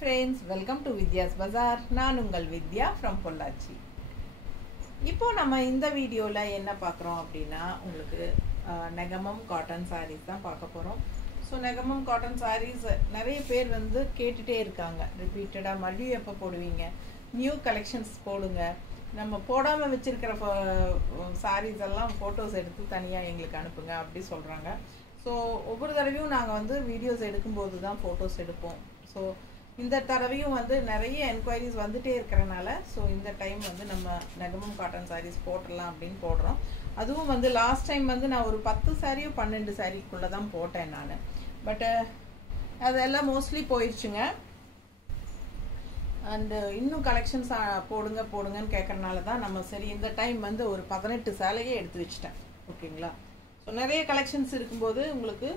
friends, welcome to Vidya's Bazaar. நான் உங்கள் வித்யா from Pollachi. இப்போ நம்ம இந்த வீடியோல என்ன பார்க்குறோம் அப்படின்னா உங்களுக்கு நெகமம் காட்டன் sarees தான் பார்க்க போறோம். ஸோ நெகமம் காட்டன் sarees நிறைய பேர் வந்து கேட்டுட்டே இருக்காங்க. ரிப்பீட்டடாக மறுபடியும் எப்போ போடுவீங்க, நியூ கலெக்ஷன்ஸ் போடுங்க, நம்ம போடாமல் வச்சிருக்கிற sarees எல்லாம் ஃபோட்டோஸ் எடுத்து தனியாக எங்களுக்கு அனுப்புங்க அப்படி சொல்கிறாங்க. ஸோ ஒவ்வொரு தடவையும் நாங்கள் வந்து வீடியோஸ் எடுக்கும்போது தான் ஃபோட்டோஸ் எடுப்போம். ஸோ இந்த தடவையும் வந்து நிறைய என்கொயரிஸ் வந்துட்டே இருக்கிறனால ஸோ இந்த டைம் வந்து நம்ம நெகமம் காட்டன் சாரீஸ் போட்டுடலாம் அப்படின்னு போடுறோம். அதுவும் வந்து லாஸ்ட் டைம் வந்து நான் ஒரு 10 சாரியும் 12 சாரிக்குள்ளே தான் போட்டேன் நான். பட்டு அதெல்லாம் மோஸ்ட்லி போயிடுச்சுங்க. அண்டு இன்னும் கலெக்ஷன்ஸ் போடுங்கன்னு கேட்குறனால தான் நம்ம சரி இந்த டைம் வந்து ஒரு 18 சேலையே எடுத்து வச்சிட்டேன். ஓகேங்களா? ஸோ நிறைய கலெக்ஷன்ஸ் இருக்கும்போது உங்களுக்கு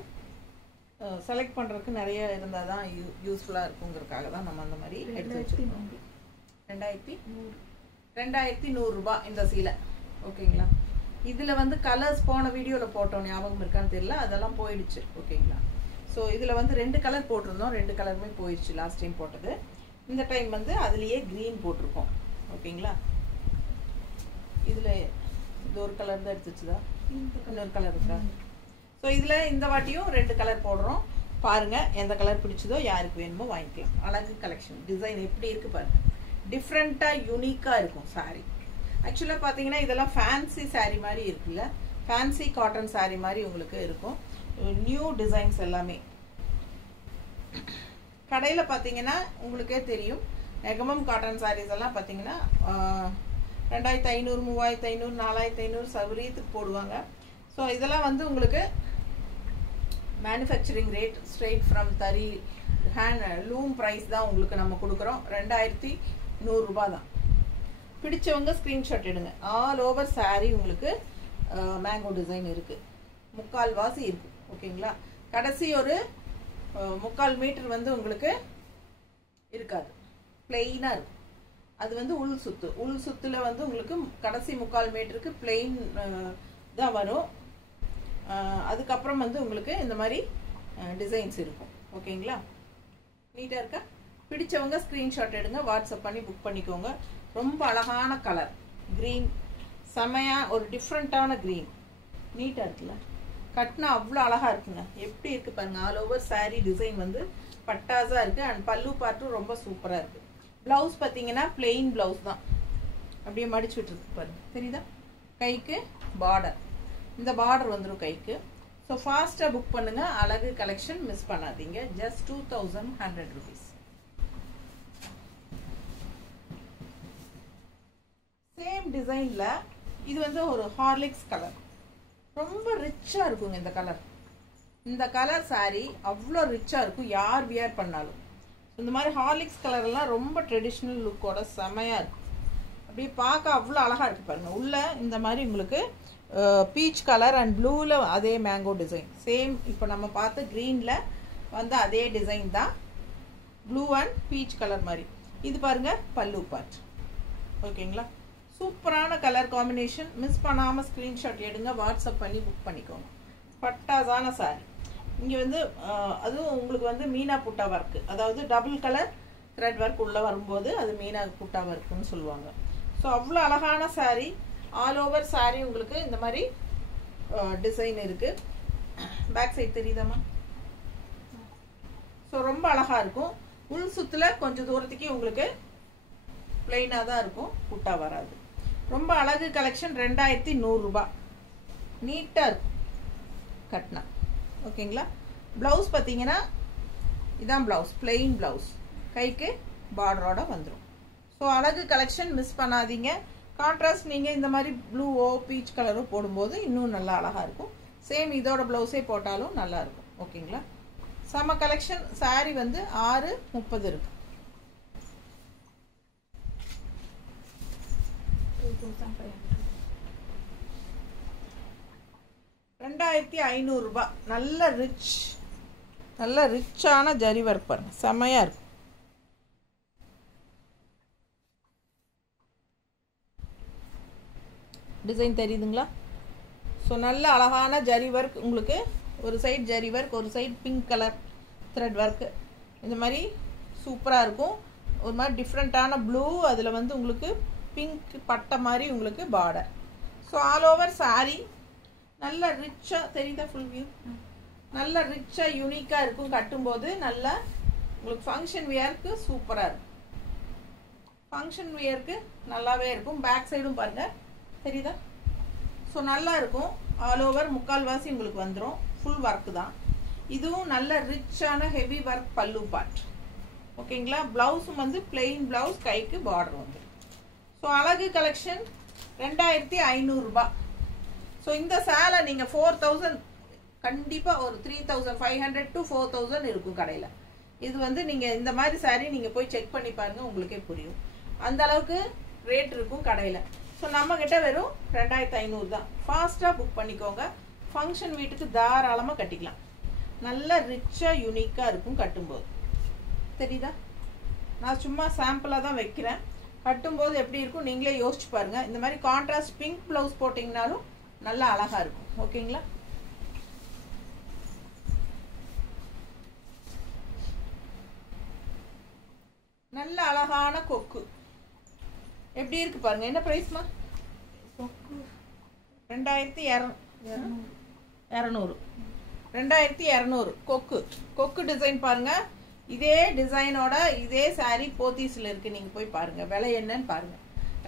செலக்ட் பண்ணுறதுக்கு நிறைய இருந்தால் தான் யூஸ்ஃபுல்லாக இருக்குங்கிறதுக்காக தான் நம்ம அந்த மாதிரி எடுத்து வச்சுருக்கோம். 2100 ரூபா இந்த சீலை. ஓகேங்களா? இதில் வந்து கலர்ஸ் போன வீடியோவில் போட்டோம், ஞாபகம் இருக்கான்னு தெரியல, அதெல்லாம் போயிடுச்சு. ஓகேங்களா? ஸோ இதில் வந்து 2 கலர் போட்டிருந்தோம், 2 கலருமே போயிடுச்சு லாஸ்ட் டைம் போட்டது. இந்த டைம் வந்து அதுலேயே க்ரீன் போட்டிருக்கோம். ஓகேங்களா? இதில் இது ஒரு கலர் தான் எடுத்து வச்சுதா, இன்னொரு கலர் இருக்கா? ஸோ இதில் இந்த வாட்டியும் 2 கலர் போடுறோம். பாருங்கள், எந்த கலர் பிடிச்சதோ யாருக்கு வேணுமோ வாங்கிக்கலாம். அழகு கலெக்ஷன், டிசைன் எப்படி இருக்குது பாருங்கள், டிஃப்ரெண்ட்டாக யூனிக்காக இருக்கும் சாரீ. ஆக்சுவலாக பார்த்தீங்கன்னா இதெல்லாம் ஃபேன்சி சாரீ மாதிரி இருக்குல்ல, ஃபேன்சி காட்டன் சாரீ மாதிரி உங்களுக்கு இருக்கும். நியூ டிசைன்ஸ் எல்லாமே கடையில் பார்த்தீங்கன்னா உங்களுக்கே தெரியும். நெகமம் காட்டன் சாரீஸ் எல்லாம் பார்த்தீங்கன்னா 2500, 3500, 4500 சௌரியத்துக்கு போடுவாங்க. ஸோ இதெல்லாம் வந்து உங்களுக்கு மேனுஃபேக்சரிங் ரேட் ஸ்ட்ரெயிட் ஃப்ரம் தறி லூம் ப்ரைஸ் தான் உங்களுக்கு நம்ம கொடுக்குறோம். 2100 ரூபா தான். பிடிச்சவங்க ஸ்க்ரீன்ஷாட் எடுங்க. ஆல் ஓவர் சாரீ உங்களுக்கு மேங்கோ டிசைன் இருக்குது, 3/4 வாசி இருக்குது. ஓகேங்களா? கடைசி ஒரு 3/4 மீட்டர் வந்து உங்களுக்கு இருக்காது, பிளெயினாக இருக்கும். அது வந்து உள் சுத்துல வந்து உங்களுக்கு கடைசி 3/4 மீட்டருக்கு பிளெயின் தான் வரும். அதுக்கப்புறம் வந்து உங்களுக்கு இந்த மாதிரி டிசைன்ஸ் இருக்கும். ஓகேங்களா? நீட்டாக இருக்கா? பிடிச்சவங்க ஸ்க்ரீன்ஷாட் எடுங்க, வாட்ஸ்அப் பண்ணி புக் பண்ணிக்கோங்க. ரொம்ப அழகான கலர் க்ரீன், செமையாக ஒரு டிஃப்ரெண்ட்டான க்ரீன், நீட்டாக இருக்குல்ல, கட்டினா அவ்வளோ அழகாக இருக்குங்க. எப்படி இருக்குது பாருங்கள், ஆல் ஓவர் சாரீ டிசைன் வந்து பட்டாஸாக இருக்குது. அண்ட் பல்லு பார்ட்டும் ரொம்ப சூப்பராக இருக்குது. ப்ளவுஸ் பார்த்தீங்கன்னா பிளெயின் ப்ளவுஸ் தான், அப்படியே மடிச்சு விட்டுருக்கு பாருங்கள், தெரியுதா? கைக்கு பார்டர், இந்த பார்டர் வந்துடும் கைக்கு. ஸோ ஃபாஸ்ட்டாக புக் பண்ணுங்கள். அழகு கலெக்ஷன் மிஸ் பண்ணாதீங்க. Just 2100 rupees. சேம் டிசைனில் இது வந்து ஒரு ஹார்லிக்ஸ் கலர், ரொம்ப ரிச்சாக இருக்குங்க இந்த கலர். இந்த கலர் சாரீ அவ்வளோ ரிச்சாக இருக்கும் யார் வியர் பண்ணாலும். இந்த மாதிரி ஹார்லிக்ஸ் கலர்லாம் ரொம்ப ட்ரெடிஷ்னல் லுக்கோட செமையாக இருக்கும். அப்படியே பார்க்க அவ்வளோ அழகாக இருக்குது பாருங்கள். உள்ளே இந்த மாதிரி உங்களுக்கு பீச் கலர் அண்ட் ப்ளூவில் அதே மேங்கோ டிசைன் சேம். இப்போ நம்ம பார்த்த க்ரீனில் வந்து அதே டிசைன் தான், ப்ளூ அண்ட் பீச் கலர் மாதிரி. இது பாருங்கள் பல்லு பார்ட். ஓகேங்களா? சூப்பரான கலர் காம்பினேஷன். மிஸ் பண்ணாமல் ஸ்க்ரீன்ஷாட் எடுங்க, வாட்ஸ்அப் பண்ணி புக் பண்ணிக்கோங்க. பட்டாசான சாரி. இங்கே வந்து அதுவும் உங்களுக்கு வந்து மீனா புட்டா ஒர்க்கு, அதாவது டபுள் கலர் த்ரெட் ஒர்க் உள்ளே வரும்போது அது மீனா புட்டா ஒர்க்குன்னு சொல்லுவாங்க. ஸோ அவ்வளோ அழகான சாரீ. ஆல் ஓவர் சாரீ உங்களுக்கு இந்த மாதிரி டிசைன் இருக்குது. Back side தெரியுதாம்மா? ஸோ ரொம்ப அழகாக இருக்கும். உள் சுத்தில் கொஞ்சம் தூரத்துக்கு உங்களுக்கு பிளெயினாக தான் இருக்கும், புட்டா வராது. ரொம்ப அழகு கலெக்ஷன். 2100 ரூபா. நீட்டாக இருக்கும் கட்டினா. ஓகேங்களா? ப்ளவுஸ் பார்த்தீங்கன்னா இதான் ப்ளவுஸ், பிளெயின் ப்ளவுஸ், கைக்கு பார்டரோட வந்துடும். ஸோ அழகு கலெக்ஷன் மிஸ் பண்ணாதீங்க. கான்ட்ராஸ்ட் நீங்கள் இந்த மாதிரி ப்ளூவோ பீச் கலரோ போடும்போது இன்னும் நல்லா அழகாக இருக்கும். சேம் இதோட ப்ளவுஸே போட்டாலும் நல்லாயிருக்கும். ஓகேங்களா? செம கலெக்ஷன். சாரீ வந்து 630 இருக்கு. 2500 ரூபா. நல்ல ரிச்சான ஜரி ஒர்க் பாருங்க, செமையாக இருக்கும். டிசைன் தெரியுதுங்களா? ஸோ நல்ல அழகான ஜரி ஒர்க் உங்களுக்கு. ஒரு சைட் ஜரி ஒர்க், ஒரு side pink colour thread work, இந்த மாதிரி சூப்பராக இருக்கும். ஒரு மாதிரி டிஃப்ரெண்ட்டான ப்ளூ, அதில் வந்து உங்களுக்கு பிங்க் பட்டை மாதிரி உங்களுக்கு border. So all over sari நல்ல ரிச்சாக தெரியுதா? ஃபுல் வியூ நல்ல ரிச்சாக யூனிக்காக இருக்கும். கட்டும்போது நல்லா உங்களுக்கு ஃபங்க்ஷன் வியருக்கு சூப்பராக இருக்கும். ஃபங்க்ஷன் வியருக்கு நல்லாவே இருக்கும். பேக் சைடும் பாருங்கள், தெரியுதா? ஸோ நல்லா இருக்கும். ஆல் ஓவர் முக்கால்வாசி உங்களுக்கு வந்துடும். ஃபுல் ஒர்க்கு தான். இதுவும் நல்ல ரிச்சான ஹெவி ஒர்க் பல்லு பார்ட். ஓகேங்களா? ப்ளவுஸும் வந்து பிளெயின் ப்ளவுஸ், கைக்கு பார்டர் வந்து. ஸோ அழகு கலெக்ஷன் 2500 ரூபாய். ஸோ இந்த சேலை நீங்கள் 4000 கண்டிப்பாக ஒரு 3500 to 4000 இருக்கும் கடையில். இது வந்து நீங்கள் இந்த மாதிரி சாரீ நீங்கள் போய் செக் பண்ணி பாருங்கள், உங்களுக்கே புரியும். அந்த அளவுக்கு ரேட் இருக்கும் கடையில். ஸோ நம்மக்கிட்ட வெறும் 2500 தான். ஃபாஸ்ட்டாக புக் பண்ணிக்கோங்க. ஃபங்க்ஷன் வீட்டுக்கு தாராளமாக கட்டிக்கலாம். நல்ல ரிச்சாக யூனிக்காக இருக்கும் கட்டும்போது. தெரியுதா? நான் சும்மா சாம்பிளாக தான் வைக்கிறேன். கட்டும்போது எப்படி இருக்கும் நீங்களே யோசிச்சு பாருங்கள். இந்த மாதிரி கான்ட்ராஸ்ட் பிங்க் ப்ளவுஸ் போட்டிங்கனாலும் நல்லா அழகாக இருக்கும். ஓகேங்களா? நல்ல அழகான கொக்கு எப்படி இருக்கு பாருங்க. என்ன பிரைஸ்மா? 2200. 2200 கொக்கு. கொக்கு டிசைன் பாருங்க. இதே டிசைனோட இதே சாரீ போத்தீஸ்ல இருக்கு. நீங்க போய் பாருங்க விலை என்னன்னு பாருங்க.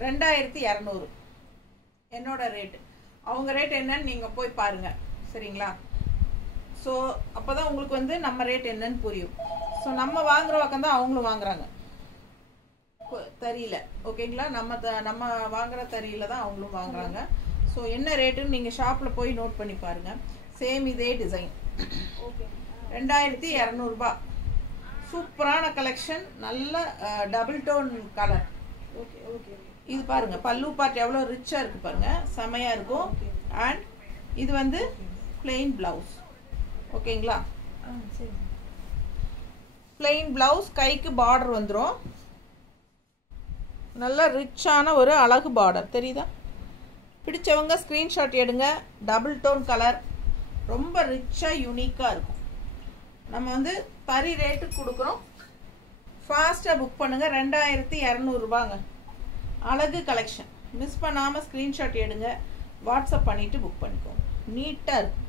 2200 என்னோட ரேட். அவங்க ரேட் என்னன்னு நீங்க போய் பாருங்க. சரிங்களா? ஸோ அப்போதான் உங்களுக்கு வந்து நம்ம ரேட் என்னன்னு புரியும். ஸோ நம்ம வாங்குற பக்கம் தான் அவங்களும் வாங்குறாங்க தறியில. ஓகேங்களா? நம்ம வாங்குற தறியில தான் அவங்களும் வாங்குறாங்க. ஸோ என்ன ரேட்டுன்னு நீங்கள் ஷாப்பில் போய் நோட் பண்ணி பாருங்க. சேம் இதே டிசைன் 2200 ரூபாய். சூப்பரான கலெக்ஷன். நல்ல டபுள் டோன் கலர். இது பாருங்க பல்லு பார்ட் எவ்வளோ ரிச்சாக இருக்கு பாருங்க. செமையாக இருக்கும். அண்ட் இது வந்து பிளெயின் பிளவுஸ். ஓகேங்களா? பிளெயின் பிளவுஸ், கைக்கு பார்டர் வந்துடும். நல்ல ரிச்சான ஒரு அழகு பார்டர். தெரியுதா? பிடிச்சவங்க ஸ்க்ரீன்ஷாட் எடுங்க. டபுள் டோன் கலர், ரொம்ப ரிச்சாக யூனிக்காக இருக்கும். நம்ம வந்து தறி ரேட்டுக்கு கொடுக்குறோம். ஃபாஸ்ட்டாக புக் பண்ணுங்கள். 2200 ரூபாங்க. அழகு கலெக்ஷன். மிஸ் பண்ணாமல் ஸ்க்ரீன்ஷாட் எடுங்க. வாட்ஸ்அப் பண்ணிவிட்டு புக் பண்ணிக்கோங்க. நீட்டாக இருக்கும்,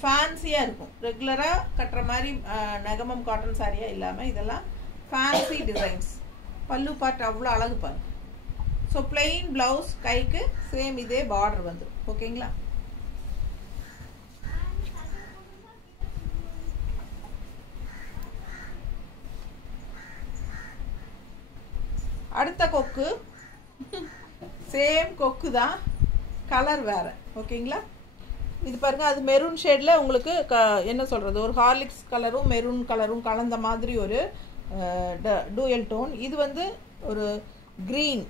ஃபேன்சியாக இருக்கும். ரெகுலராக கட்டுற மாதிரி நெகமம் காட்டன் சாரியாக இல்லாமல் இதெல்லாம் ஃபேன்சி டிசைன்ஸ். பல்லு பார்ட் அவ்வளோ அழகு பாருங்க. ஸோ பிளெயின் பிளவுஸ், கைக்கு சேம் இதே பார்டர் வந்துடும். ஓகேங்களா? அடுத்த கொக்கு சேம் கொக்கு தான், கலர் வேற. ஓகேங்களா? இது பாருங்க, அது மெரூன் ஷேட்ல உங்களுக்கு என்ன சொல்றது, ஒரு ஹார்லிக்ஸ் கலரும் மெரூன் கலரும் கலந்த மாதிரி ஒரு டூயல் டோன். இது வந்து ஒரு கிரீன்,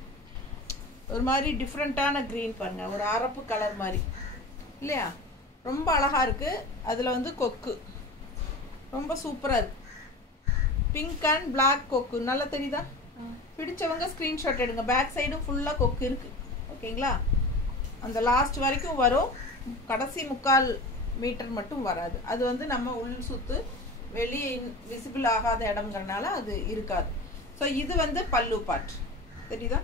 ஒரு மாதிரி டிஃப்ரெண்ட்டான கிரீன் பாருங்க, ஒரு அரப்பு கலர் மாதிரி இல்லையா? ரொம்ப அழகா இருக்கு. அதில் வந்து கொக்கு ரொம்ப சூப்பராக இருக்கு. பிங்க் அண்ட் பிளாக் கொக்கு நல்லா தெரியுதா? பிடிச்சவங்க ஸ்க்ரீன்ஷாட் எடுங்க. பேக் சைடும் ஃபுல்லாக கொக்கு இருக்கு. ஓகேங்களா? அந்த லாஸ்ட் வரைக்கும் வரும். கடைசி 3/4 மீட்டர் மட்டும் வராது. அது வந்து நம்ம உள் சுத்து வெளியே விசிபிள் ஆகாத இடம்ங்கிறனால அது இருக்காது. ஸோ இது வந்து பல்லு பார்ட். தெரியுதா?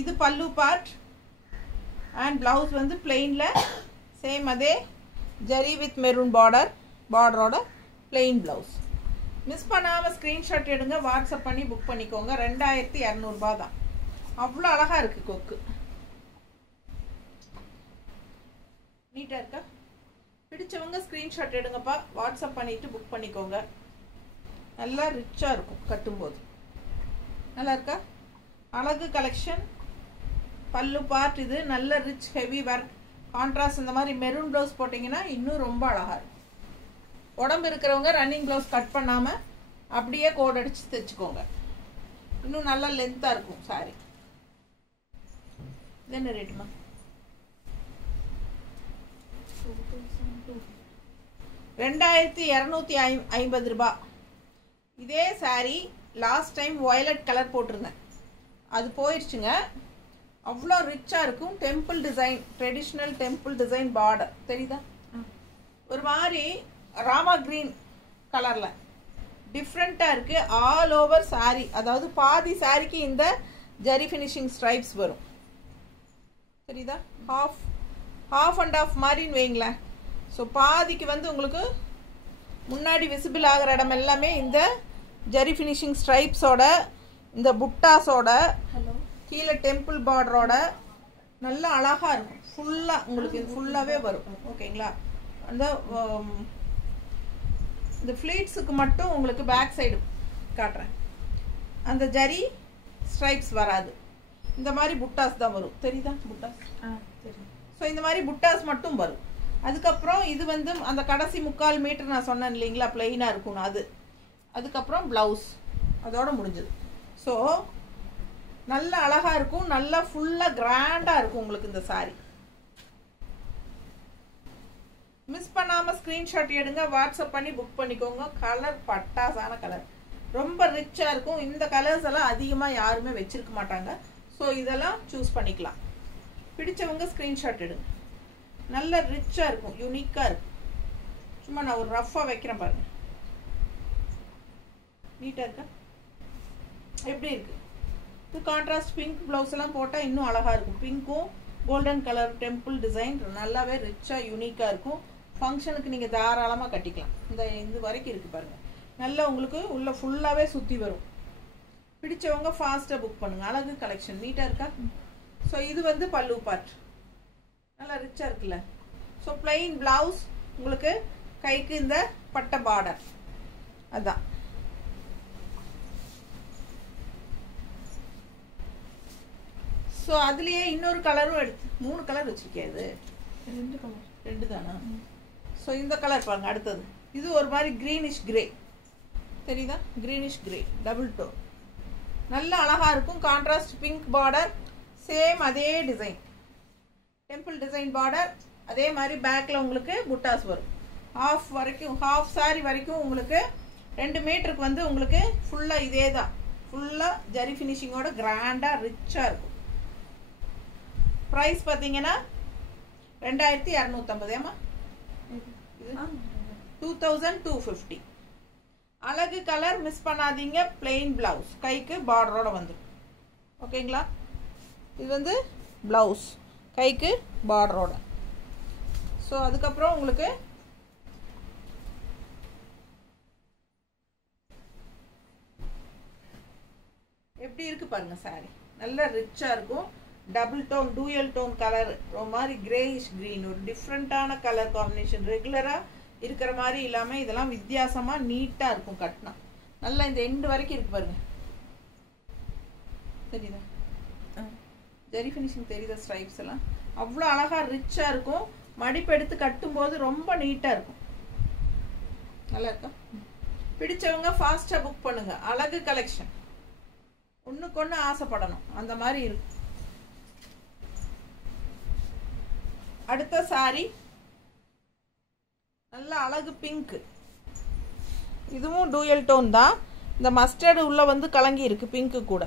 இது பல்லு பார்ட். அண்ட் பிளவுஸ் வந்து பிளெயின்ல சேம் அதே ஜரி வித் மெரூன் பார்டரோட பிளெயின் பிளவுஸ். மிஸ் பண்ணாமல் ஸ்க்ரீன்ஷாட் எடுங்க. வாட்ஸ்அப் பண்ணி புக் பண்ணிக்கோங்க. 2200 ரூபாய் தான். அவ்வளோ அழகாக இருக்குது கொக்கு. நீட்டாக இருக்கா? பிடிச்சவங்க ஸ்க்ரீன்ஷாட் எடுங்கப்பா. வாட்ஸ்அப் பண்ணிவிட்டு புக் பண்ணிக்கோங்க. நல்லா ரிச்சாக இருக்கும் கட்டும்போது. நல்லா இருக்கா? அழகு கலெக்ஷன். பல்லு பார்ட் இது நல்ல ரிச் ஹெவி ஒர்க். கான்ட்ராஸ்ட் இந்த மாதிரி மெரூன் ப்ளவுஸ் போட்டிங்கன்னா இன்னும் ரொம்ப அழகாக இருக்கும். உடம்பு இருக்கிறவங்க ரன்னிங் ப்ளவுஸ் கட் பண்ணாமல் அப்படியே கோட் அடித்து தைச்சிக்கோங்க. இன்னும் நல்லா லென்த்தாக இருக்கும் சாரி. இது என்ன ரேட்டுமா? 2250 ரூபாய். இதே sorry last time violet colour போட்டிருந்தேன், அது போயிடுச்சுங்க. அவ்வளோ ரிச்சாக இருக்கும். Temple design, traditional temple design border தெரியுதா? ஒரு மாதிரி ராமா கிரீன் கலரில் டிஃப்ரெண்ட்டாக இருக்குது. ஆல் ஓவர் சாரீ, அதாவது பாதி சாரிக்கு இந்த ஜரி ஃபினிஷிங் ஸ்ட்ரைப்ஸ் வரும். சரிதா? ஹாஃப் அண்ட் ஆஃப் மாதிரின்னு வைங்களேன். ஸோ பாதிக்கு வந்து உங்களுக்கு முன்னாடி விசிபிள் ஆகிற இடம் எல்லாமே இந்த ஜரி ஃபினிஷிங் ஸ்ட்ரைப்ஸோட, இந்த புட்டாஸோட, கீழே டெம்பிள் பார்டரோட நல்லா அழகாக இருக்கும். ஃபுல்லாக உங்களுக்கு இது ஃபுல்லாகவே வரும். ஓகேங்களா? அந்த இந்த ஃப்ளீட்ஸுக்கு மட்டும் உங்களுக்கு பேக் சைடு காட்டுறேன். அந்த ஜரி ஸ்ட்ரைப்ஸ் வராது. இந்த மாதிரி புட்டாஸ் தான் வரும். தெரியுதா? புட்டாஸ் சரி. ஸோ இந்த மாதிரி புட்டாஸ் மட்டும் வரும். அதுக்கப்புறம் இது வந்து அந்த கடைசி 3/4 மீட்டர் நான் சொன்னேன் இல்லைங்களா, பிளெயினாக இருக்கணும் அது. அதுக்கப்புறம் ப்ளவுஸ் அதோட முடிஞ்சது. ஸோ நல்ல அழகாக இருக்கும். நல்லா ஃபுல்லாக கிராண்டாக இருக்கும் உங்களுக்கு இந்த சாரி. மிஸ் பண்ணாமல் ஸ்க்ரீன்ஷாட் எடுங்க, வாட்ஸ்அப் பண்ணி புக் பண்ணிக்கோங்க. கலர் பட்டாசான கலர், ரொம்ப ரிச்சாக இருக்கும். இந்த கலர்ஸ் எல்லாம் அதிகமாக யாருமே வச்சிருக்க மாட்டாங்க. ஸோ இதெல்லாம் சூஸ் பண்ணிக்கலாம். பிடிச்சவங்க ஸ்க்ரீன்ஷாட் எடுங்க. நல்ல ரிச்சாக இருக்கும், யூனிக்காக இருக்கும். சும்மா நான் ஒரு ரஃப்பாக வைக்கிறேன் பாருங்க. நீட்டாக இருக்கா? எப்படி இருக்கு? இது கான்ட்ராஸ்ட் பிங்க் ப்ளவுஸ் எல்லாம் போட்டால் இன்னும் அழகாக இருக்கும். பிங்க்கும் கோல்டன் கலர் டெம்பிள் டிசைன் நல்லாவே ரிச்சாக யூனிக்காக இருக்கும். ஃபங்க்ஷனுக்கு நீங்கள் தாராளமாக கட்டிக்கலாம். இது வரைக்கும் இருக்குது பாருங்கள். நல்லா உங்களுக்கு உள்ள ஃபுல்லாகவே சுற்றி வரும். பிடிச்சவங்க ஃபாஸ்ட்டாக புக் பண்ணுங்கள். அழகு கலெக்ஷன். நீட்டாக இருக்கா? ஸோ இது வந்து பல்லு பார்ட் நல்லா ரிச்சாக இருக்குல்ல. ஸோ பிளெயின் பிளவுஸ் உங்களுக்கு, கைக்கு இந்த பட்டை பார்டர். அதான் ஸோ அதுலேயே இன்னொரு கலரும் எடுத்து 3 கலர் வச்சுருக்கேன். இது 2 கலர், 2 தானா? ஸோ இந்த கலர் பாருங்க. அடுத்தது இது ஒரு மாதிரி க்ரீனிஷ் கிரே. தெரியுதா? க்ரீனிஷ் கிரே டபுள் டோன் நல்ல அழகாக இருக்கும். கான்ட்ராஸ்ட் பிங்க் பார்டர், சேம் அதே டிசைன் டெம்பிள் டிசைன் பார்டர். அதே மாதிரி பேக்கில் உங்களுக்கு புட்டாஸ் வரும். ஹாஃப் வரைக்கும், ஹாஃப் சாரி வரைக்கும் உங்களுக்கு 2 மீட்டருக்கு வந்து உங்களுக்கு ஃபுல்லாக இதே தான். ஃபுல்லாக ஜரி ஃபினிஷிங்கோட கிராண்டாக ரிச்சாக இருக்கும். ப்ரைஸ் பார்த்தீங்கன்னா 2250. ஏமா? 2250. அழகு கலர் மிஸ் பண்ணாதீங்க. பிளெயின் பிளவுஸ், கைக்கு பார்டரோட வந்துடும். ஓகேங்களா? இது வந்து பிளவுஸ், கைக்கு பார்டரோட. ஸோ அதுக்கப்புறம் உங்களுக்கு எப்படி இருக்கு பாருங்க சாரி. நல்ல ரிச்சாக இருக்கும். Double tone, dual tone colour, ஒரு மாதிரி கிரேயிஷ் கிரீன், ஒரு டிஃப்ரெண்ட்டான கலர் காம்பினேஷன். ரெகுலராக இருக்கிற மாதிரி இல்லாமல் இதெல்லாம் வித்தியாசமாக நீட்டாக இருக்கும் கட்டினா. நல்லா இந்த எண்டு வரைக்கும் இருக்கு பாருங்க. தெரியுதா? ஜரி ஃபினிஷிங் தெரியுதா? ஸ்ட்ரைப்ஸ் எல்லாம் அவ்வளோ அழகாக ரிச்சாக இருக்கும். மடிப்பு எடுத்து கட்டும்போது ரொம்ப நீட்டாக இருக்கும். நல்லா இருக்கா? பிடிச்சவங்க ஃபாஸ்ட்டாக புக் பண்ணுங்க. அழகு கலெக்ஷன். ஒன்றுக்கு ஒன்று ஆசைப்படணும் அந்த மாதிரி இருக்கும். அடுத்த சாரி நல்ல அழகு பிங்க். இதுவும் டூயல் டோன் தான். இந்த மஸ்டர்டு உள்ள வந்து கலங்கி இருக்கு பிங்க்கு கூட.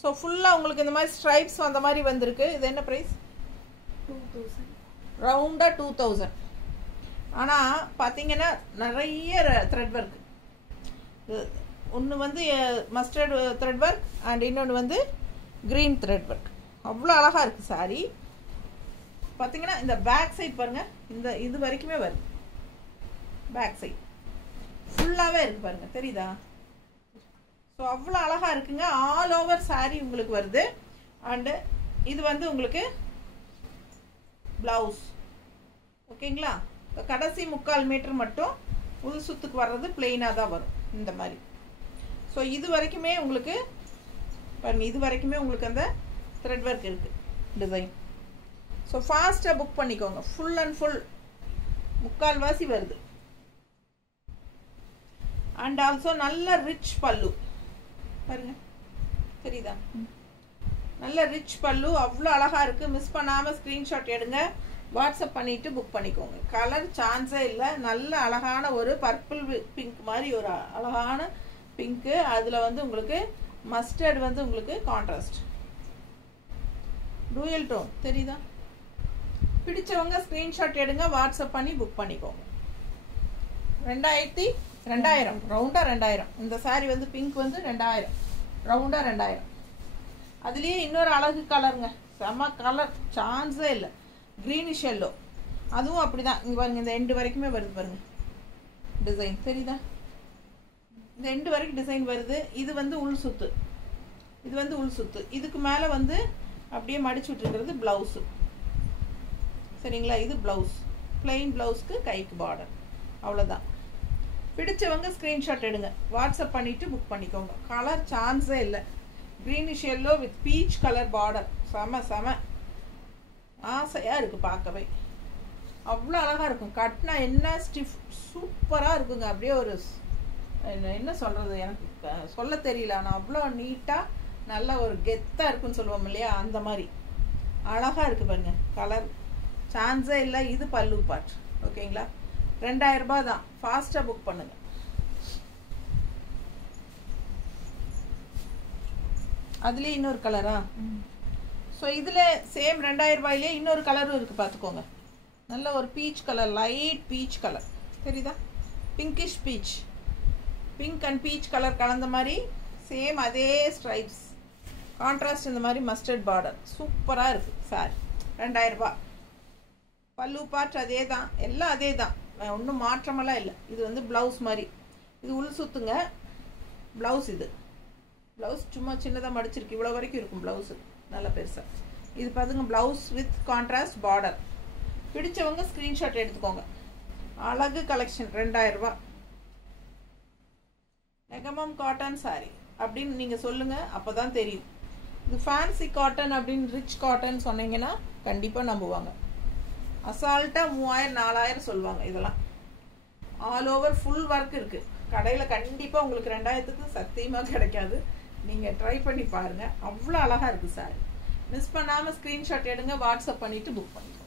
ஸோ ஃபுல்லாக உங்களுக்கு இந்த மாதிரி ஸ்ட்ரைப்ஸ் அந்த மாதிரி வந்திருக்கு. இது என்ன ப்ரைஸ்? 2000. ரவுண்டாக 2000. ஆனால் பார்த்தீங்கன்னா நிறைய த்ரெட் ஒர்க். ஒன்று வந்து மஸ்டர்டு த்ரெட் ஒர்க் அண்ட் இன்னொன்று வந்து க்ரீன் த்ரெட் ஒர்க். அவ்வளோ அழகாக இருக்குது சாரி. பார்த்தீங்கன்னா இந்த பேக் சைட் பாருங்கள். இந்த இது வரைக்குமே வருது. பேக் சைட் ஃபுல்லாகவே இருக்குது பாருங்கள். தெரியுதா? ஸோ அவ்வளோ அழகாக இருக்குங்க. ஆல் ஓவர் சாரி உங்களுக்கு வருது. அண்டு இது வந்து உங்களுக்கு ப்ளவுஸ். ஓகேங்களா? கடைசி 3/4 மீட்டர் மட்டும் உள் சுத்துக்கு வர்றது பிளெயினாக தான் வரும் இந்த மாதிரி. ஸோ இது வரைக்குமே உங்களுக்கு பாருங்கள், இது வரைக்குமே உங்களுக்கு அந்த த்ரெட் ஒர்க் இருக்குது டிசைன். ஸோ ஃபாஸ்ட்டாக புக் பண்ணிக்கோங்க. ஃபுல் அண்ட் ஃபுல் 3/4 வாசி வருது. அண்ட் ஆல்சோ நல்ல ரிச் பல்லு பாருங்க. தெரியுதா? நல்ல ரிச் பல்லு அவ்வளோ அழகாக இருக்குது. மிஸ் பண்ணாமல் ஸ்க்ரீன்ஷாட் எடுங்க, வாட்ஸ்அப் பண்ணிவிட்டு புக் பண்ணிக்கோங்க. கலர் சான்ஸே இல்லை. நல்ல அழகான ஒரு பர்பிள் பிங்க் மாதிரி ஒரு அழகான பிங்க்கு. அதில் வந்து உங்களுக்கு மஸ்டர்ட் வந்து உங்களுக்கு கான்ட்ராஸ்ட் டூயல் டோன். தெரியுதா? பிடிச்சவங்க ஸ்க்ரீன்ஷாட் எடுங்க, வாட்ஸ்அப் பண்ணி புக் பண்ணிக்கோங்க. 2250. 2000 ரவுண்டா 2000. இந்த சாரி வந்து பிங்க் வந்து 2000 ரவுண்டா 2000. அதுலயே இன்னொரு அழகு கலருங்க, செம கலர், சான்ஸே இல்லை. கிரீனிஷ் எல்லோ, அதுவும் அப்படிதான். இங்க பாருங்க, இந்த எண்டு வரைக்குமே வருது பாருங்க டிசைன், தெரியுதா? இந்த எண்டு வரைக்கும் டிசைன் வருது. இது வந்து உள் சுத்து, இது வந்து உள் சுத்து. இதுக்கு மேலே வந்து அப்படியே மடிச்சு விட்டுருக்கிறது ப்ளவுஸு, சரிங்களா? இது ப்ளவுஸ், பிளெயின் ப்ளவுஸ்க்கு கைக்கு பார்டர், அவ்வளோதான். பிடிச்சவங்க ஸ்க்ரீன்ஷாட் எடுங்க, வாட்ஸ்அப் பண்ணிவிட்டு புக் பண்ணிக்கோங்க. கலர் சான்ஸே இல்லை. Greenish yellow with peach colour border, செம செம ஆசையாக இருக்குது பார்க்கவே. அவ்வளோ அழகாக இருக்கும். கட்டினா என்ன ஸ்டிஃப் சூப்பராக இருக்குங்க. அப்படியே ஒரு என்ன சொல்கிறது, எனக்கு சொல்ல தெரியல. ஆனால் அவ்வளோ நீட்டாக நல்ல ஒரு கெத்தாக இருக்குன்னு சொல்லுவோம் இல்லையா, அந்த மாதிரி அழகாக இருக்குது பாருங்க. கலர் சான்ஸே இல்லை. இது பல்லு பார்ட், ஓகேங்களா? 2000 ரூபாய் தான். ஃபாஸ்ட்டாக புக் பண்ணுங்க. அதுலேயே இன்னொரு கலரா? ஸோ இதில் சேம் 2000 ரூபாயிலே இன்னொரு கலரும் இருக்குது, பார்த்துக்கோங்க. நல்ல ஒரு peach colour, light peach colour, தெரியுதா? Pinkish peach, pink and peach colour கலந்த மாதிரி சேம் அதே ஸ்ட்ரைப்ஸ், கான்ட்ராஸ்ட் இந்த மாதிரி மஸ்டர்ட் பார்டர், சூப்பராக இருக்குது சாரி. 2000 ரூபாய். பல்லு பார்ட் அதே தான், எல்லாம் அதே தான், ஒன்றும் மாற்றமெல்லாம் இல்லை. இது வந்து ப்ளவுஸ் மாதிரி, இது உள் சுத்துங்க ப்ளவுஸ். இது ப்ளவுஸ் சும்மா சின்னதாக மடிச்சிருக்கு, இவ்வளோ வரைக்கும் இருக்கும் ப்ளவுஸு, நல்ல பெருசாக. இது பார்த்துங்க, ப்ளவுஸ் வித் கான்ட்ராஸ்ட் பார்டர். பிடிச்சவங்க ஸ்க்ரீன்ஷாட் எடுத்துக்கோங்க. அழகு கலெக்ஷன், 2000 ரூபாய். நெகமம் காட்டன் சாரி அப்படின்னு நீங்கள் சொல்லுங்கள், அப்போ தான் தெரியும். இது ஃபேன்சி காட்டன் அப்படின்னு ரிச் காட்டன் சொன்னீங்கன்னா கண்டிப்பாக நம்புவாங்க. அசால்ட்டாக 3000 4000 சொல்லுவாங்க. இதெல்லாம் ஆல் ஓவர் ஃபுல் ஒர்க் இருக்குது. கடையில் கண்டிப்பாக உங்களுக்கு 2000க்கு சத்தியமாக கிடைக்காது. நீங்கள் ட்ரை பண்ணி பாருங்கள், அவ்வளோ அழகாக இருக்குது சாரி. மிஸ் பண்ணாமல் ஸ்க்ரீன்ஷாட் எடுங்க, வாட்ஸ்அப் பண்ணிவிட்டு புக் பண்ணிக்கோங்க.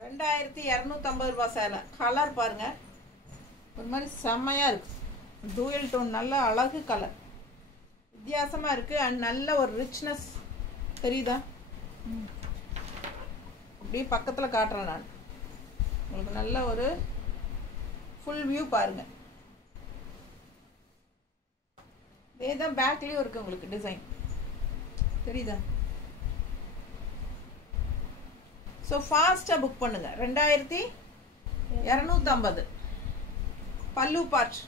$2250 சேலை. கலர் பாருங்க, ஒரு மாதிரி செம்மையாக இருக்குது. டூயல் டோன், நல்ல அழகு கலர், வித்தியாசமாக இருக்குது. அண்ட் நல்ல ஒரு ரிச்னஸ் தெரியுதா? அப்படியே பக்கத்தில் காட்டுறேன் நான் உங்களுக்கு. நல்ல ஒரு ஃபுல் வியூ பாருங்க. இதே தான் பேக்லேயும் இருக்குது உங்களுக்கு டிசைன், தெரியுதா? ஸோ ஃபாஸ்ட்டாக புக் பண்ணுங்க. 2250 பல்லு பார்ட்,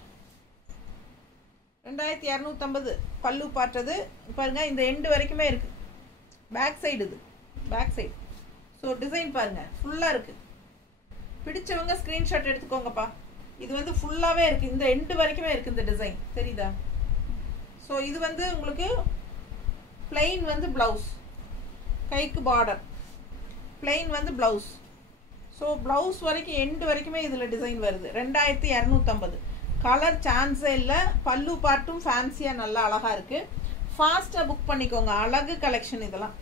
2250 பல்லு பார்ட். அது பாருங்க, இந்த எண்டு வரைக்குமே இருக்கு. பேக் சைடு, இது பேக் சைடு. ஸோ டிசைன் பாருங்க, ஃபுல்லாக இருக்கு. பிடிச்சவங்க ஸ்க்ரீன்ஷாட் எடுத்துக்கோங்கப்பா. இது வந்து ஃபுல்லாகவே இருக்கு, இந்த எண்டு வரைக்குமே இருக்கு இந்த டிசைன், தெரியுதா? ஸோ இது வந்து உங்களுக்கு பிளெயின் வந்து பிளவுஸ், கைக்கு பார்டர், பிளெயின் வந்து பிளவுஸ். ஸோ பிளவுஸ் வரைக்கும் எண்டு வரைக்குமே இதில் டிசைன் வருது. 2250. கலர் சான்ஸே இல்லை. பல்லு பார்ட்டும் ஃபேன்சியாக நல்லா அழகாக இருக்குது. ஃபாஸ்ட்டாக புக் பண்ணிக்கோங்க. அழகு கலெக்ஷன் இதெல்லாம்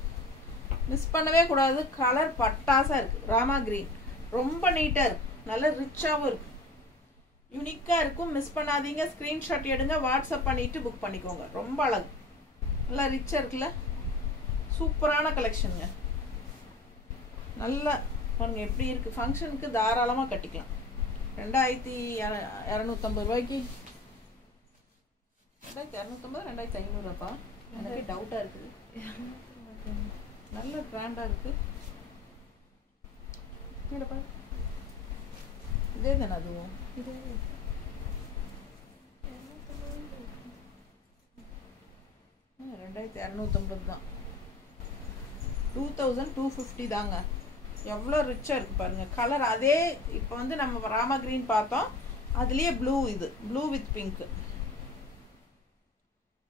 மிஸ் பண்ணவே கூடாது. கலர் பட்டாசாக இருக்குது. ராமா கிரீன் ரொம்ப நீட்டாக இருக்குது, நல்ல ரிச்சாகவும் இருக்குது, யூனிக்காக இருக்கும். மிஸ் பண்ணாதீங்க. ஸ்க்ரீன்ஷாட் எடுங்க, வாட்ஸ்அப் பண்ணிவிட்டு புக் பண்ணிக்கோங்க. ரொம்ப அழகு, நல்லா ரிச்சாக இருக்குல்ல, சூப்பரான கலெக்ஷனுங்க. நல்லா பாருங்க எப்படி இருக்குது. ஃபங்க்ஷனுக்கு தாராளமாக கட்டிக்கலாம். 2250 ரூபாய்க்கு. 2250 2500 எனக்கு டவுட்டாக இருக்குது. நல்ல கிராண்டாக இருக்குது. இதே தானே அதுவும்? 2250 தான். 2250 தாங்க. எவ்வளோ ரிச்சாக இருக்குது பாருங்கள். கலர் அதே இப்போ வந்து நம்ம ராமா கிரீன் பார்த்தோம், அதுலேயே ப்ளூ, இது ப்ளூ வித் பிங்க்.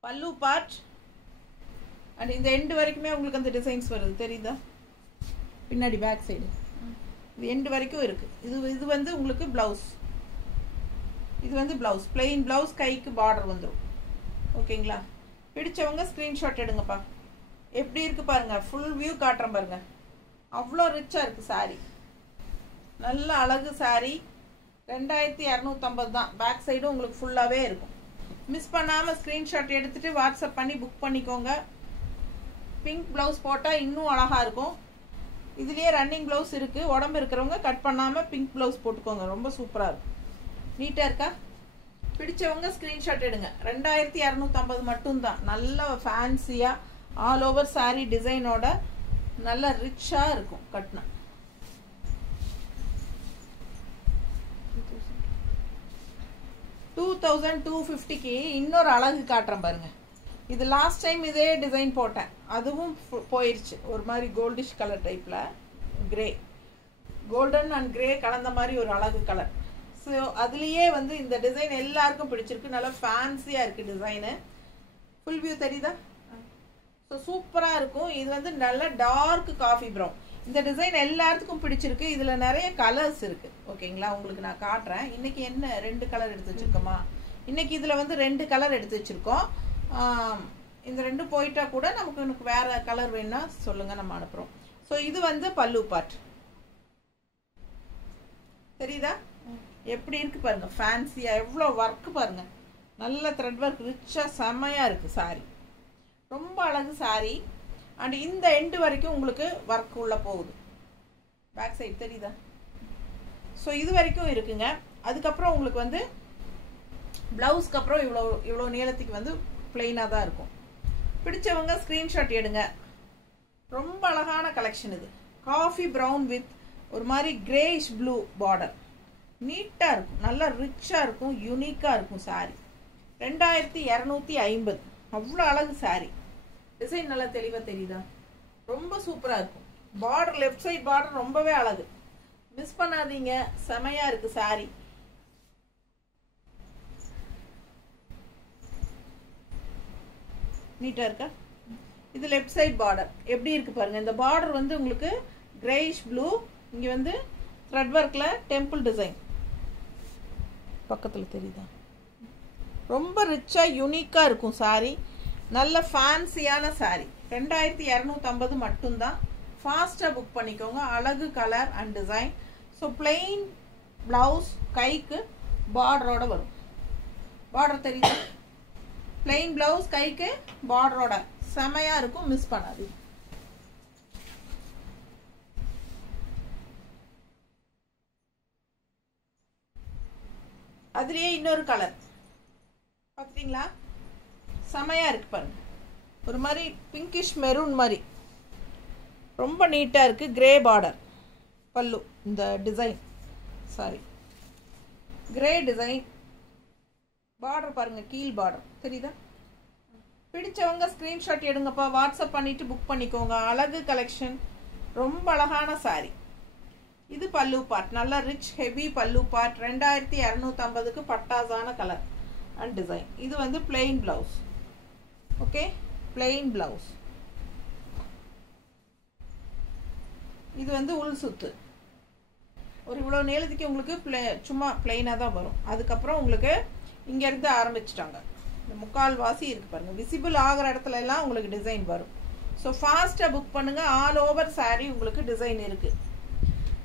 பல்லு பார்ட் அண்ட் இந்த எண்டு வரைக்குமே உங்களுக்கு அந்த டிசைன்ஸ் வருது, தெரியுதா? பின்னாடி பேக் சைடு இது எண்டு வரைக்கும் இருக்குது. இது வந்து உங்களுக்கு ப்ளவுஸ், இது வந்து ப்ளவுஸ், பிளெயின் ப்ளவுஸ், கைக்கு பார்டர் வந்துடும். ஓகேங்களா? பிடிச்சவங்க ஸ்க்ரீன்ஷாட் எடுங்கப்பா. எப்படி இருக்குது பாருங்கள், ஃபுல் வியூ காட்டுறேன் பாருங்கள். அவ்வளோ ரிச்சாக இருக்குது சாரீ, நல்ல அழகு சாரீ. 2250 தான். பேக் சைடும் உங்களுக்கு ஃபுல்லாகவே இருக்கும். மிஸ் பண்ணாமல் ஸ்க்ரீன்ஷாட் எடுத்துகிட்டு வாட்ஸ்அப் பண்ணி புக் பண்ணிக்கோங்க. பிங்க் ப்ளவுஸ் போட்டால் இன்னும் அழகாக இருக்கும். இதுலேயே ரன்னிங் ப்ளவுஸ் இருக்குது. உடம்பு இருக்கிறவங்க கட் பண்ணாமல் பிங்க் ப்ளவுஸ் போட்டுக்கோங்க. ரொம்ப சூப்பராக இருக்கும். நீட்டாக இருக்கா? பிடிச்சவங்க ஸ்க்ரீன்ஷாட் எடுங்க. 2250 மட்டும்தான். நல்ல ஃபேன்சியாக ஆல் ஓவர் சாரீ டிசைனோட நல்ல ரிச்சாக இருக்கும் கட்டினா. 2250க்கு இன்னொரு அழகு காட்டுறேன் பாருங்க. இது லாஸ்ட் டைம் இதே டிசைன் போட்டேன், அதுவும் போயிடுச்சு. ஒரு மாதிரி கோல்டிஷ் கலர் டைப்பில் கிரே, கோல்டன் அண்ட் கிரே கலந்த மாதிரி ஒரு அழகு கலர். ஸோ அதுலேயே வந்து இந்த டிசைன் எல்லாருக்கும் பிடிச்சிருக்கு. நல்லா ஃபேன்சியாக இருக்குது டிசைனு. ஃபுல் வியூ தெரியுதா? ஸோ சூப்பராக இருக்கும். இது வந்து நல்ல டார்க் காஃபி ப்ரௌன். இந்த டிசைன் எல்லாத்துக்கும் பிடிச்சிருக்கு. இதில் நிறைய கலர்ஸ் இருக்குது. ஓகேங்களா? உங்களுக்கு நான் காட்டுறேன். இன்றைக்கி என்ன 2 கலர் எடுத்து வச்சுருக்கோமா? இன்றைக்கி இதில் வந்து 2 கலர் எடுத்து வச்சுருக்கோம். இந்த 2 போயிட்டா கூட எனக்கு வேறு கலர் வேணும்னா சொல்லுங்கள், நம்ம அனுப்புகிறோம். ஸோ இது வந்து பல்லு பார்ட். தெரியுதா எப்படி இருக்குது பாருங்கள்? ஃபேன்சியாக எவ்வளோ ஒர்க்கு பாருங்கள். நல்ல த்ரெட் ஒர்க் ரிச்சாக செம்மையாக இருக்குது சாரி. ரொம்ப அழகு சாரி. அண்ட் இந்த எண்டு வரைக்கும் உங்களுக்கு ஒர்க் உள்ளே போகுது. பேக் சைடு தெரியுதா? ஸோ இது வரைக்கும் இருக்குங்க. அதுக்கப்புறம் உங்களுக்கு வந்து ப்ளவுஸ்க்கு அப்புறம் இவ்வளோ நீளத்துக்கு வந்து பிளெயினாக தான் இருக்கும். பிடிச்சவங்க ஸ்க்ரீன்ஷாட் எடுங்க. ரொம்ப அழகான கலெக்ஷன் இது. காஃபி ப்ரௌன் வித் ஒரு மாதிரி கிரேஷ் ப்ளூ பார்டர். நீட்டாக இருக்கும், நல்லா ரிச்சாக இருக்கும், யூனிக்காக இருக்கும் சாரி. 2250. அவ்வளோ அழகு சாரி. டிசைன் நல்லா தெளிவாக தெரியுதா? ரொம்ப சூப்பராக இருக்கும். பார்டர் லெஃப்ட் சைட் பார்டர் ரொம்பவே அழகு. மிஸ் பண்ணாதீங்க, செமையாக இருக்குது சாரி. நீட்டாக இருக்கா? இது லெஃப்ட் சைட் பார்டர் எப்படி இருக்குது பாருங்கள். இந்த பார்டர் வந்து உங்களுக்கு கிரேஷ் ப்ளூ, இங்கே வந்து த்ரெட் ஒர்க்கில் டெம்பிள் டிசைன் பக்கத்தில் தெரியுதா? ரொம்ப ரிச்சாக யூனிக்காக இருக்கும் சாரி. நல்ல ஃபேன்சியான சாரி. 2250 மட்டும்தான். ஃபாஸ்ட்டாக புக் பண்ணிக்கோங்க. அழகு colour and design. So plain blouse, கைக்கு பார்டரோட வரும். பார்டர் தெரியுதா? பிளெயின் ப்ளவுஸ், கைக்கு பார்டரோட செமையாக இருக்கும். மிஸ் பண்ணாது. அதுலேயே இன்னொரு கலர் பார்த்துட்டிங்களா? செமையாக இருக்குது பாருங்க. ஒரு மாதிரி பிங்கிஷ் மெரூன் மாதிரி ரொம்ப நீட்டாக இருக்குது. கிரே பார்டர் பல்லு. இந்த design sorry grey design border பாருங்கள். கீழ் பார்டர் தெரியுதா? பிடிச்சவங்க ஸ்க்ரீன்ஷாட் எடுங்கப்பா. வாட்ஸ்அப் பண்ணிவிட்டு புக் பண்ணிக்கோங்க. அழகு கலெக்ஷன். ரொம்ப அழகான சாரி. இது பல்லு பார்ட். நல்லா ரிச் ஹெவி பல்லு பார்ட். 2250க்கு பட்டாசான கலர் அண்ட் டிசைன். இது வந்து plain blouse. Okay, plain blouse. இது வந்து உள் சுத்து. ஒரு இவ்வளோ நீளத்துக்கு உங்களுக்கு சும்மா பிளெயினாக தான் வரும். அதுக்கப்புறம் உங்களுக்கு இங்கேருந்து ஆரம்பிச்சிட்டாங்க. இந்த முக்கால் வாசி இருக்குது பாருங்கள். விசிபிள் ஆகிற இடத்துல எல்லாம் உங்களுக்கு டிசைன் வரும். ஸோ ஃபாஸ்ட்டாக புக் பண்ணுங்கள். ஆல் ஓவர் சாரீ உங்களுக்கு டிசைன் இருக்குது.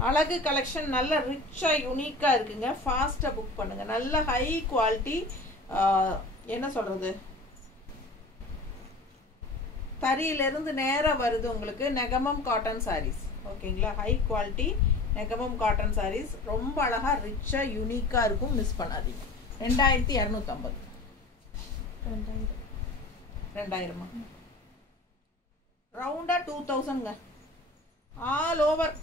அழகு கலெக்ஷன். நல்ல ரிச்சாக யூனிக்காக இருக்குங்க. ஃபாஸ்ட்டாக புக் பண்ணுங்கள். நல்ல ஹை குவாலிட்டி. என்ன சொல்கிறது, தறியிலிருந்து நேராக வருது உங்களுக்கு. நெகமம் காட்டன் சாரீஸ். ஓகேங்களா? High quality Negamam cotton saris. ரொம்ப அழகாக ரிச்சாக யூனிக்காக இருக்கும். மிஸ் பண்ணாதீங்க. 2250. 2000மா? ரவுண்டாக 2000ங்க. ஆல் ஓவர்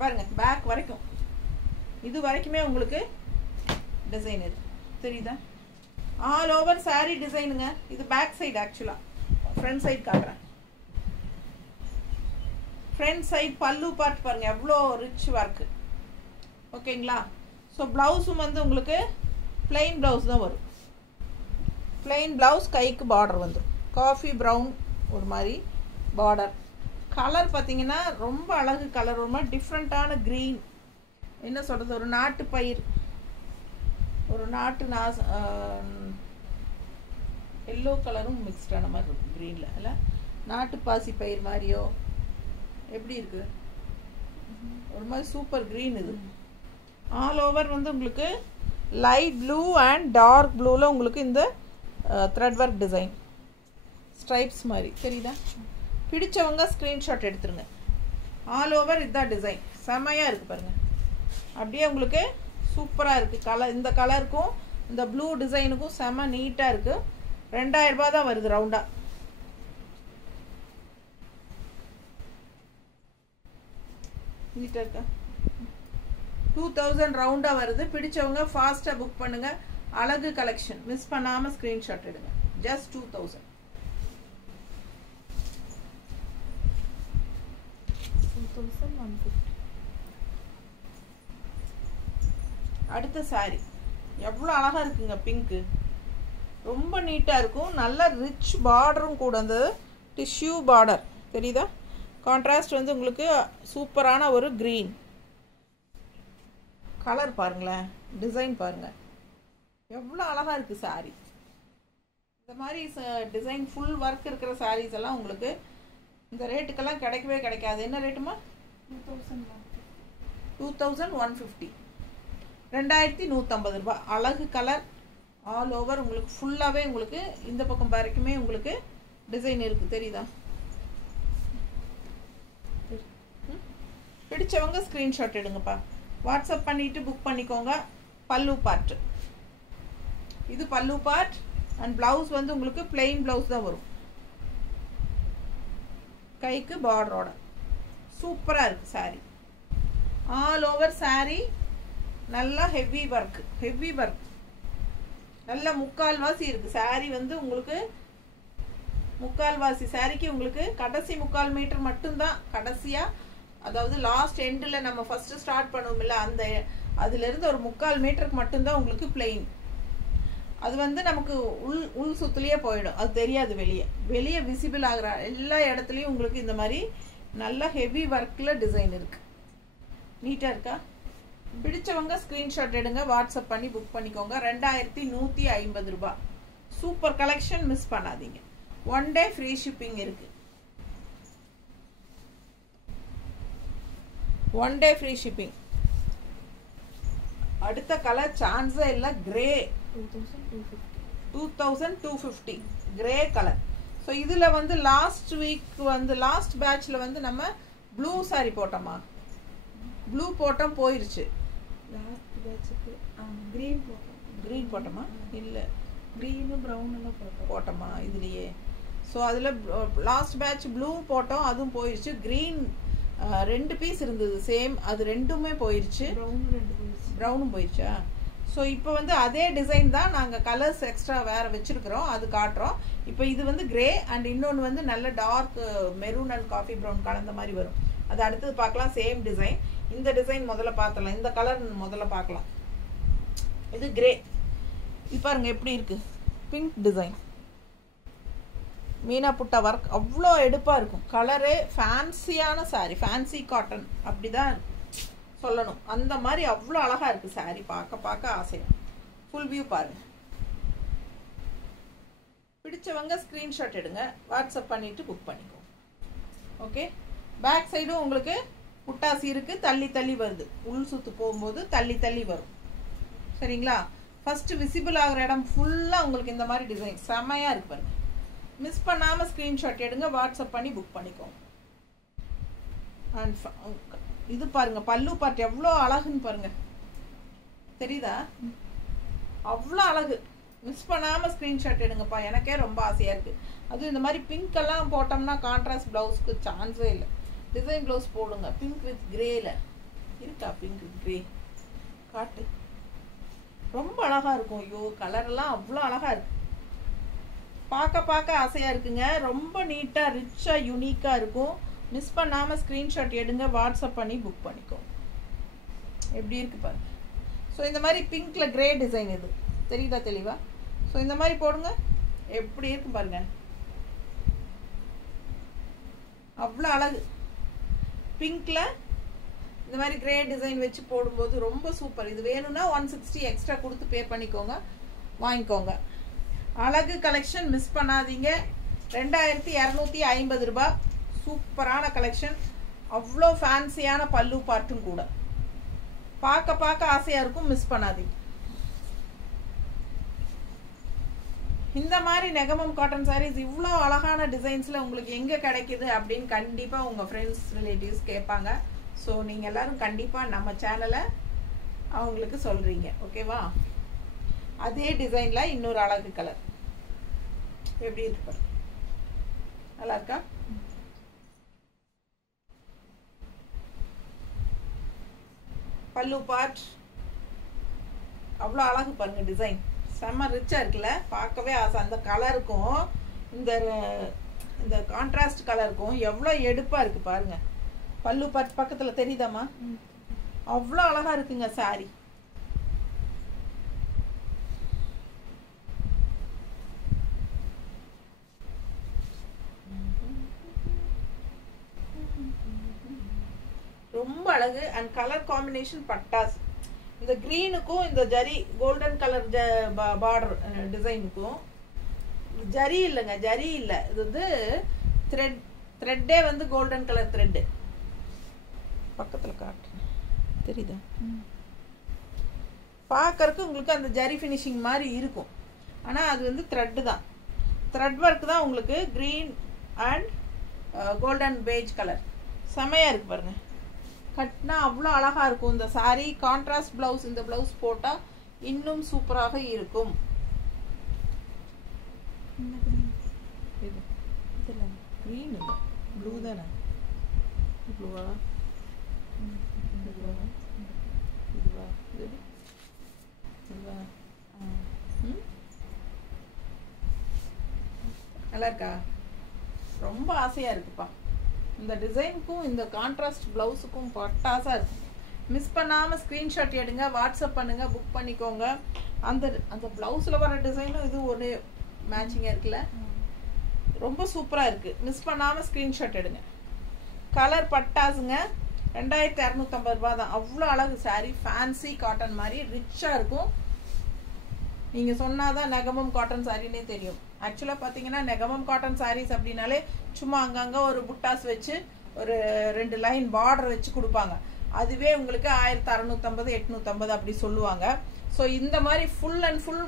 பாருங்க. பேக் வரைக்கும் இது வரைக்குமே உங்களுக்கு டிசைன் இருக்கு. தெரியுதா? ஆல் ஓவர் சாரீ டிசைனுங்க. இது பேக் சைடு. ஆக்சுவலாக ஃப்ரண்ட் சைடு காட்டுறேன். ஃப்ரண்ட் சைடு பல்லு பார்ட் பாருங்க. எவ்வளோ ரிச் ஒர்க்கு. ஓகேங்களா? ஸோ ப்ளவுஸும் வந்து உங்களுக்கு பிளெயின் ப்ளவுஸ் தான் வரும். பிளெயின் ப்ளவுஸ், கைக்கு பார்டர் வந்துடும். காஃபி ப்ரௌன் ஒரு மாதிரி பார்டர். கலர் பார்த்தீங்கன்னா ரொம்ப அழகு கலர். ஒரு மாதிரி டிஃப்ரெண்ட்டான க்ரீன். என்ன சொல்கிறது, ஒரு நாட்டு பயிர், ஒரு நாட்டு எல்லோ கலரும் மிக்ஸ்டான மாதிரி இருக்கும் க்ரீனில். இல்லை, நாட்டு பாசி பயிர் மாதிரியோ எப்படி இருக்குது? ஒரு மாதிரி சூப்பர் க்ரீன் இது. ஆல் ஓவர் வந்து உங்களுக்கு லைட் ப்ளூ அண்ட் டார்க் ப்ளூவில் உங்களுக்கு இந்த த்ரெட் ஒர்க் டிசைன் ஸ்ட்ரைப்ஸ் மாதிரி தெரியுதா? பிடிச்சவங்க ஸ்க்ரீன்ஷாட் எடுத்துருங்க. ஆல் ஓவர் இதுதான் டிசைன். செமையாக இருக்குது பாருங்கள். அப்படியே உங்களுக்கு சூப்பராக இருக்குது. கலர் இந்த கலருக்கும் இந்த ப்ளூ டிசைனுக்கும் செம நீட்டாக இருக்குது. 2000 ரூபாய் தான் வருது ரவுண்டாக. நீட்டாக இருக்கா? 2000 ரவுண்டாக வருது. பிடிச்சவங்க ஃபாஸ்ட்டாக புக் பண்ணுங்கள். அழகு கலெக்ஷன் மிஸ் பண்ணாமல் ஸ்க்ரீன்ஷாட் எடுங்க. ஜஸ்ட் 2000. அடுத்த சாரி எவ்வளோ அழகாக இருக்குங்க. பிங்க்கு ரொம்ப நீட்டாக இருக்கும். நல்ல ரிச் பார்டரும் கூட. அந்த டிஷ்யூ பார்டர் தெரியுதா? கான்ட்ராஸ்ட் வந்து உங்களுக்கு சூப்பரான ஒரு க்ரீன் கலர். பாருங்களேன், டிசைன் பாருங்கள் எவ்வளோ அழகாக இருக்குது சாரி. இந்த மாதிரி டிசைன் ஃபுல் ஒர்க் இருக்கிற சாரீஸ் எல்லாம் உங்களுக்கு இந்த ரேட்டுக்கெல்லாம் கிடைக்கவே கிடைக்காது. என்ன ரேட்டுமா? 2150. 2150 ரூபாய். அழகு கலர். ஆல் ஓவர் உங்களுக்கு ஃபுல்லாகவே உங்களுக்கு இந்த பக்கம் வரைக்குமே உங்களுக்கு டிசைன் இருக்குது. தெரியுதா? பிடிச்சவங்க ஸ்க்ரீன்ஷாட் எடுங்கப்பா. வாட்ஸ்அப் பண்ணிவிட்டு புக் பண்ணிக்கோங்க. பல்லு பார்ட். இது பல்லு பார்ட். அண்ட் ப்ளவுஸ் வந்து உங்களுக்கு பிளெயின் ப்ளவுஸ் தான் வரும். கைக்கு பார்டரோட சூப்பராக இருக்குது சாரி. ஆல் ஓவர் சாரி நல்லா ஹெவி ஒர்க். ஹெவி ஒர்க் நல்ல முக்கால்வாசி இருக்குது சாரி. வந்து உங்களுக்கு முக்கால்வாசி சாரிக்கு உங்களுக்கு கடைசி 3/4 மீட்டர் மட்டும்தான் கடைசியாக, அதாவது லாஸ்ட் எண்டில் நம்ம ஃபஸ்ட்டு ஸ்டார்ட் பண்ணுவோம் இல்லை, அந்த அதுலேருந்து ஒரு 3/4 மீட்டருக்கு மட்டும்தான் உங்களுக்கு பிளெயின். அது வந்து நமக்கு உள் சுத்துலேயே போயிடும். அது தெரியாது. வெளியே விசிபிள் ஆகிற எல்லா இடத்துலையும் உங்களுக்கு இந்த மாதிரி நல்ல ஹெவி ஒர்க்கில் டிசைன் இருக்குது. நீட்டாக இருக்கா? பிடிச்சவங்க ஸ்க்ரீன்ஷாட் எடுங்க. வாட்ஸ்அப் பண்ணி புக் பண்ணிக்கோங்க. 2150 ரூபாய். சூப்பர் கலெக்ஷன், மிஸ் பண்ணாதீங்க. 1 டே ஃப்ரீ ஷிப்பிங் இருக்குது. 1 டே ஃப்ரீ ஷிப்பிங். அடுத்த கலர் சான்ஸே இல்லை. Grey 2250 grey colour. ஸோ இதில் வந்து லாஸ்ட் வீக் வந்து லாஸ்ட் பேட்சில் வந்து நம்ம ப்ளூ சாரி போட்டோமா? ப்ளூ போட்டோம், போயிடுச்சு. லாஸ்ட் பேட்சுக்கு க்ரீன் போட்டோம். க்ரீன் போட்டோமா? இல்லை, க்ரீனு ப்ரௌன் எல்லாம் போட்டோமா இதுலேயே? ஸோ அதில் லாஸ்ட் பேட்ச் ப்ளூ போட்டோம், அதுவும் போயிடுச்சு. க்ரீன் 2 பீஸ் இருந்தது சேம், அது ரெண்டுமே போயிடுச்சு. ப்ரௌனும் போயிடுச்சா? ஸோ இப்போ வந்து அதே டிசைன் தான் நாங்கள் கலர்ஸ் எக்ஸ்ட்ரா வேறு வச்சுருக்கிறோம், அது காட்டுறோம். இப்போ இது வந்து கிரே அண்ட் இன்னொன்று வந்து நல்ல dark maroon and coffee brown கலந்த மாதிரி வரும். அது அடுத்தது பார்க்கலாம். Same design. இந்த டிசைன் முதல்ல பார்த்துலாம். இந்த கலர் முதல்ல பார்க்கலாம். இது கிரே. இது பாருங்க எப்படி இருக்குது. பிங்க் டிசைன், மீனா புட்டா ஒர்க் அவ்வளோ எடுப்பாக இருக்கும். கலரே ஃபேன்சியான சாரி, ஃபேன்சி காட்டன் அப்படி தான் சொல்லணும். அந்த மாதிரி அவ்வளோ அழகாக இருக்குது சாரி. பார்க்க ஆசையாக. ஃபுல் வியூ பாருங்கள். பிடிச்சவங்க ஸ்க்ரீன்ஷாட் எடுங்க. வாட்ஸ்அப் பண்ணிவிட்டு புக் பண்ணிக்கோ. ஓகே. பேக் சைடும் உங்களுக்கு புட்டாசி இருக்குது. தள்ளி தள்ளி வருது. உள் சுற்று போகும்போது தள்ளி தள்ளி வரும். சரிங்களா? ஃபஸ்ட்டு விசிபிள் ஆகிற இடம் ஃபுல்லாக உங்களுக்கு இந்த மாதிரி டிசைன் செம்மையாக இருக்கு பாருங்க. மிஸ் பண்ணாமல் ஸ்க்ரீன்ஷாட் எடுங்க. வாட்ஸ்அப் பண்ணி புக் பண்ணிக்கோங்க. அண்ட் இது பாருங்கள், பல்லு பார்ட் எவ்வளோ அழகுன்னு பாருங்கள். தெரியுதா? அவ்வளோ அழகு. மிஸ் பண்ணாமல் ஸ்க்ரீன்ஷாட் எடுங்கப்பா. எனக்கே ரொம்ப ஆசையாக இருக்குது. அதுவும் இந்த மாதிரி பிங்க்கெல்லாம் போட்டோம்னா கான்ட்ராஸ்ட் ப்ளவுஸ்க்கு சான்ஸே இல்லை. டிசைன் ப்ளவுஸ் போடுங்க. பிங்க் வித் கிரேயில் இருக்கா? பிங்க் வித் கிரே காட்டு. ரொம்ப அழகாக இருக்கும். ஐயோ, கலரெல்லாம் அவ்வளோ அழகாக இருக்குது. பார்க்க ஆசையாக இருக்குங்க. ரொம்ப நீட்டாக ரிச்சாக யூனிக்காக இருக்கும். மிஸ் பண்ணாமல் ஸ்க்ரீன்ஷாட் எடுங்க. வாட்ஸ்அப் பண்ணி புக் பண்ணிக்கோ. எப்படி இருக்குது பாருங்க. ஸோ இந்த மாதிரி பிங்க்கில் கிரே டிசைன் இது தெரியுதா தெளிவா? ஸோ இந்த மாதிரி போடுங்க. எப்படி இருக்கு பாருங்க. அவ்வளோ அழகு. பிங்க்கில் இந்த மாதிரி கிரே டிசைன் வச்சு போடும்போது ரொம்ப சூப்பர். இது வேணும்னா 160 எக்ஸ்ட்ரா கொடுத்து பே பண்ணிக்கோங்க, வாங்கிக்கோங்க. அழகு கலெக்ஷன் மிஸ் பண்ணாதீங்க. 2250 ரூபாய். சூப்பரான கலெக்ஷன். அவ்வளோ ஃபேன்சியான பல்லு பார்ட்டும் கூட. பார்க்க ஆசையாக இருக்கும். மிஸ் பண்ணாதீங்க. இந்த மாதிரி நெகமம் காட்டன் சாரீஸ் இவ்வளோ அழகான டிசைன்ஸில் உங்களுக்கு எங்கே கிடைக்குது அப்படின்னு கண்டிப்பாக உங்கள் ஃப்ரெண்ட்ஸ் ரிலேட்டிவ்ஸ் கேட்பாங்க. ஸோ நீங்கள் எல்லோரும் கண்டிப்பாக நம்ம சேனலை அவங்களுக்கு சொல்கிறீங்க. ஓகேவா? அதே டிசைனில் இன்னொரு அழகு கலர் எப்படி இருக்கு, நல்லா இருக்கா? பல்லு பார்ட் அவ்வளோ அழகு பாருங்க, டிசைன் செம்ம ரிச்சாக இருக்குல்ல, பார்க்கவே ஆசை. அந்த கலருக்கும் இந்த இந்த கான்ட்ராஸ்ட் கலருக்கும் எவ்வளோ எடுப்பாக இருக்குது பாருங்க. பல்லு பார்ட் பக்கத்தில் தெரியுதாம்மா? அவ்வளோ அழகாக இருக்குங்க சாரி. ரொம்ப அழகு. அண்ட் கலர் காம்பினேஷன் பட்டாஸ். இந்த கிரீனுக்கும் இந்த ஜரி கோல்டன் கலர் பார்டர் டிசைனுக்கும் ஜரி இல்லைங்க, ஜரி இல்லை, இது வந்து த்ரெட்டே வந்து கோல்டன் கலர் த்ரெட்டு. பக்கத்தில் காட்டு தெரியுதா? பார்க்கறதுக்கு உங்களுக்கு அந்த ஜரி ஃபினிஷிங் மாதிரி இருக்கும், ஆனால் அது வந்து த்ரெட்டு தான். த்ரெட் ஒர்க் தான் உங்களுக்கு. Green and golden beige colour செமையாக இருக்கு பாருங்க. கட்டினா அவ்வளோ அழகாக இருக்கும் இந்த சாரீ. கான்ட்ராஸ்ட் ப்ளவுஸ், இந்த ப்ளவுஸ் போட்டால் இன்னும் சூப்பராக இருக்கும். க்ரீன் இல்லை, ப்ளூ தானே? ப்ளூவா? இதுவா? இதுவா? இதுவா? நல்லா இருக்கா? ரொம்ப ஆசையாக இருக்குப்பா. இந்த டிசைனுக்கும் இந்த கான்ட்ராஸ்ட் ப்ளவுஸுக்கும் பட்டாசாக இருக்கும். மிஸ் பண்ணாமல் ஸ்க்ரீன்ஷாட் எடுங்க, வாட்ஸ்அப் பண்ணுங்கள், புக் பண்ணிக்கோங்க. அந்த அந்த ப்ளவுஸில் வர டிசைனும் இது ஒன்று மேட்சிங்காக இருக்குல்ல, ரொம்ப சூப்பராக இருக்குது. மிஸ் பண்ணாமல் ஸ்க்ரீன்ஷாட் எடுங்க. கலர் பட்டாசுங்க. 2250 ரூபா தான். அவ்வளோ அழகு சாரீ. ஃபேன்சி காட்டன் மாதிரி ரிச்சாக இருக்கும். நீங்கள் சொன்னாதான் நெகமம் காட்டன் சாரின்னே தெரியும். ஆக்சுவலாக பார்த்தீங்கன்னா நெகமம் காட்டன் சாரீஸ் அப்படின்னாலே சும்மா அங்கங்கே ஒரு புட்டாஸ் வச்சு ஒரு 2 லைன் பார்டர் வச்சு கொடுப்பாங்க. அதுவே உங்களுக்கு 1650 850 அப்படி சொல்லுவாங்க. ஸோ இந்த மாதிரி ஃபுல் அண்ட் ஃபுல்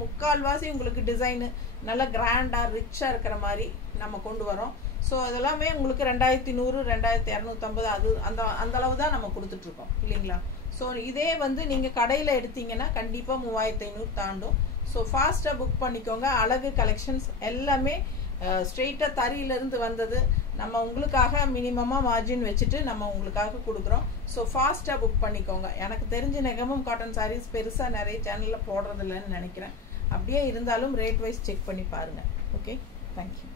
முக்கால்வாசி உங்களுக்கு டிசைனு நல்லா கிராண்டாக ரிச்சாக இருக்கிற மாதிரி நம்ம கொண்டு வரோம். ஸோ அதெல்லாமே உங்களுக்கு 2100 2250 அது அந்த அளவு தான் நம்ம கொடுத்துட்ருக்கோம் இல்லைங்களா? ஸோ இதே வந்து நீங்கள் கடையில் எடுத்தீங்கன்னா கண்டிப்பாக 3500 தாண்டும். ஸோ ஃபாஸ்ட்டாக புக் பண்ணிக்கோங்க. அழகு கலெக்ஷன்ஸ் எல்லாமே ஸ்ட்ரெயிட்டாக தறியிலேருந்து வந்தது. நம்ம உங்களுக்காக மினிமமாக மார்ஜின் வச்சுட்டு நம்ம உங்களுக்காக கொடுக்குறோம். ஸோ ஃபாஸ்ட்டாக புக் பண்ணிக்கோங்க. எனக்கு தெரிஞ்ச நெகமம் காட்டன் சாரீஸ் பெருசாக நிறைய சேனலில் போடுறதில்லன்னு நினைக்கிறேன். அப்படியே இருந்தாலும் ரேட் வைஸ் செக் பண்ணி பாருங்கள். Okay, thank you.